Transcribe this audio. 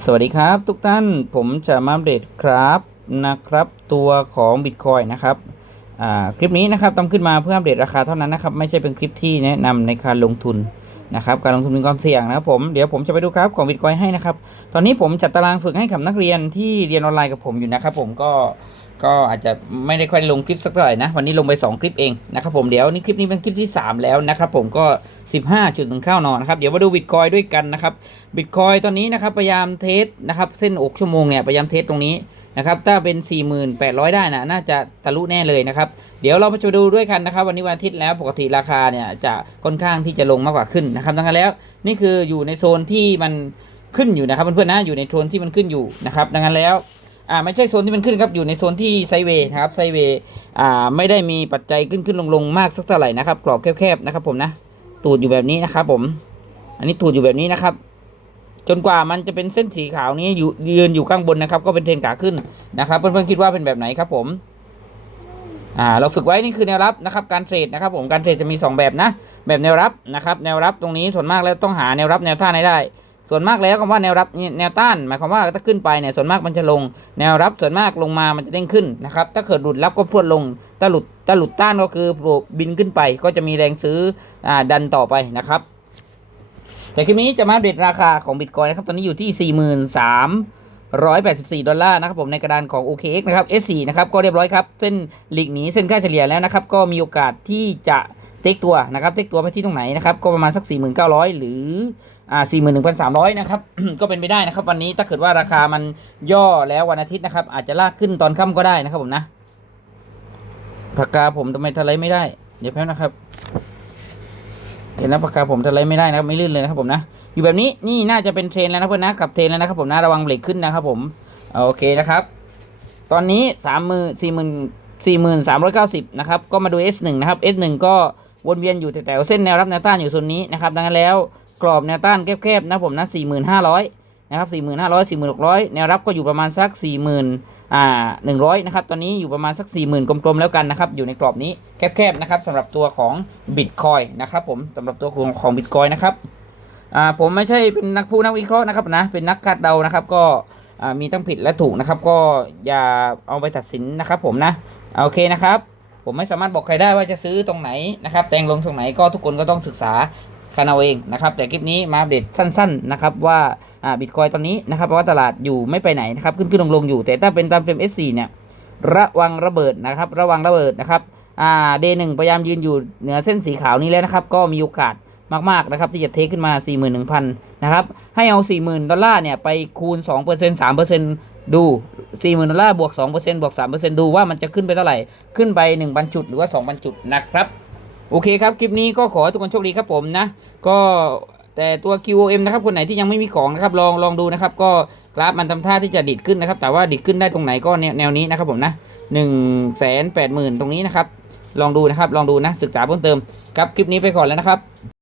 สวัสดีครับทุกท่านผมจะมาอัปเดตครับนะครับ ตัวของ Bitcoin นะครับอ่าคลิปนี้นะครับต้องขึ้นมาเพื่ออัปเดตราคาเท่านั้นนะครับ ไม่ใช่เป็นคลิปที่แนะนำในการลงทุนนะครับการลงทุนมีความเสี่ยงนะครับผมเดี๋ยวผมจะไปดูกราฟของ Bitcoin ให้นะครับ ตอนนี้ผมจัดตารางฝึกให้กับนักเรียนที่เรียนออนไลน์กับผมอยู่นะครับ ผมก็ก็อาจจะไม่ได้ค่อยลงคลิปสักเท่าไหร่นะวันนี้ลงไป 2 คลิปเองนะครับผมเดี๋ยวนี่คลิปนี้เป็นคลิปที่ 3 แล้วนะครับผมก็ 15จุดถึงเข้านอนนะครับ เดี๋ยวมาดูบิตคอยด้วยกันนะครับบิตคอยตอนนี้นะครับพยายามเทสนะครับเส้นอกชั่วโมงเนี่ยพยายามเทสตรงนี้นะครับถ้าเป็น 4,800 ได้นะน่าจะทะลุแน่เลยนะครับ เดี๋ยวเรามาดูด้วยกันนะครับ วันนี้วันอาทิตย์แล้วปกติราคาเนี่ยจะค่อนข้างที่จะลงมากกว่าขึ้นนะครับดังนั้นแล้วนี่คืออยู่ในโซนที่มันขึ้นอยู่นะครับเพื่อนๆนะอยู่ในโซนที่มันขึ้นอยู่นะครับดังนั้นแล้วอ่าไม่ใช่โซนที่มันขึ้นครับอยู่ในโซนที่ไซเวย์นะครับไซเวย์อ่าไม่ได้มีปัจจัยขึ้นขึ้นลงลงมากสักเท่าไหร่นะครับกรอบแคบๆนะครับผมนะ ตูดอยู่แบบนี้นะครับผม อันนี้ตูดอยู่แบบนี้นะครับ จนกว่ามันจะเป็นเส้นสีขาวนี้อยู่ยืนอยู่ข้างบนนะครับ ก็เป็นเทรนขาขึ้นนะครับ เพื่อนๆคิดว่าเป็นแบบไหนครับผมอ่าเราฝึกไว้นี่คือแนวรับนะครับ การเทรดนะครับ ผมการเทรดจะมี 2 แบบนะ แบบแนวรับนะครับ แนวรับตรงนี้ส่วนมากแล้วต้องหาแนวรับแนวท่าให้ได้ ส่วนมากแล้วคำว่าแนวรับแนวต้าน หมายความว่าถ้าขึ้นไปเนี่ยส่วนมากมันจะลง แนวรับส่วนมากลงมามันจะเด้งขึ้นนะครับถ้าเกิดหลุดรับก็พรวดลงถ้าหลุดถ้าหลุดต้านก็คือบินขึ้นไป ก็จะมีแรงซื้ออ่าดันต่อไปนะครับแต่คลิปนี้จะมาอัปเดราคาของบิตคอยนะครับตอนนี้อยู่ที่ 43,184 ดอลลาร์นะครับผมในกระดานของ OKX นะครับ S4 นะครับก็เรียบร้อยครับ เส้นหลีกหนีเส้นค่าเฉลี่ยแล้วนะครับก็มีโอกาสที่จะเทคตัวนะครับเทคตัวไปที่ตรงไหนนะครับก็ประมาณสัก 4,900 หรือ อ่า41,300นะครับ ก็เป็นไปได้นะครับ วันนี้ถ้าเกิดว่าราคามันย่อแล้ววันอาทิตย์นะครับ อาจจะลากขึ้นตอนค่ำก็ได้นะครับผมนะปากกาผมทำไมทะเลไม่ได้ เดี๋ยวแป๊บนะครับเห็นแล้วปากกาผมทะเลไม่ได้นะครับไม่ลื่นเลยนะครับผมนะ อยู่แบบนี้นี่น่าจะเป็นเทรนแล้วนะเพื่อนนะกับเทรนแล้วนะครับผมนะระวังเบรกขึ้นนะครับผมโอเคนะครับ ตอนนี้สามมือสี่หมื่นสี่หมื่นสามร้อยเก้าสิบนะครับก็มาดู S1 นะครับ S1 ก็วนเวียนอยู่แต่ๆเส้นแนวรับแนวต้านอยู่โซนนี้นะครับดังนั้นแล้ว กรอบแนวต้านแคบๆนะผมนะสี่หมื่นห้าร้อยนะครับสี่หมื่นห้าร้อยสี่หมื่นหกร้อยแนวรับก็อยู่ประมาณสักสี่หมื่นอ่าหนึ่งร้อยนะครับตอนนี้อยู่ประมาณสักสี่หมื่นกลมๆแล้วกันนะครับอยู่ในกรอบนี้แคบๆนะครับสำหรับตัวของบิตคอยนะครับผมสำหรับตัวของของบิตคอยนะครับอ่าผมไม่ใช่เป็นนักผู้นักวิเคราะห์นะครับนะเป็นนักคาดเดานะครับก็อ่ามีทั้งผิดและถูกนะครับ ก็อย่าเอาไปตัดสินนะครับ ผมนะโอเคนะครับ ผมไม่สามารถบอกใครได้ว่าจะซื้อตรงไหนนะครับ แต่งลงตรงไหนก็ทุกคนก็ต้องศึกษา กันเอาเองนะครับแต่คลิปนี้มาอัปเดตสั้นๆนะครับว่าบิตคอยตอนนี้นะครับเพราะว่าตลาดอยู่ไม่ไปไหนนะครับขึ้นขึ้นลงลงๆอยู่ แต่ถ้าเป็นตามเฟรม S4 เนี่ยระวังระเบิดนะครับระวังระเบิดนะครับอ่าเดหนึ่งพยายามยืนอยู่เหนือเส้นสีขาวนี้แล้วนะครับก็มีโอกาสมากๆนะครับที่จะเทคขึ้นมา 41,000นะครับให้เอา 40,000 ดอลลาร์เนี่ยไปคูณ 2% 3%ดู 40,000 ดอลลาร์บวก 2%บวก 3%ดูว่ามันจะขึ้นไปเท่าไหร่ ขึ้นไป 1,000 จุดหรือว่า 2,000 จุดนะครับ โอเคครับ คลิปนี้ก็ขอให้ทุกคนโชคดีครับผมนะ ก็แต่ตัว QOM นะครับคนไหนที่ยังไม่มีของนะครับลองลองดูนะครับ ก็กราฟมันทำท่าที่จะดิดขึ้นนะครับ แต่ว่าดิดขึ้นได้ตรงไหนก็แนวแนวนี้นะครับผมนะ1นึ่งแสนแปดหมื่นตรงนี้นะครับ ลองดูนะครับ ลองดูนะศึกษาเพิ่มเติมครับคลิปนี้ไปก่อนแล้วนะครับ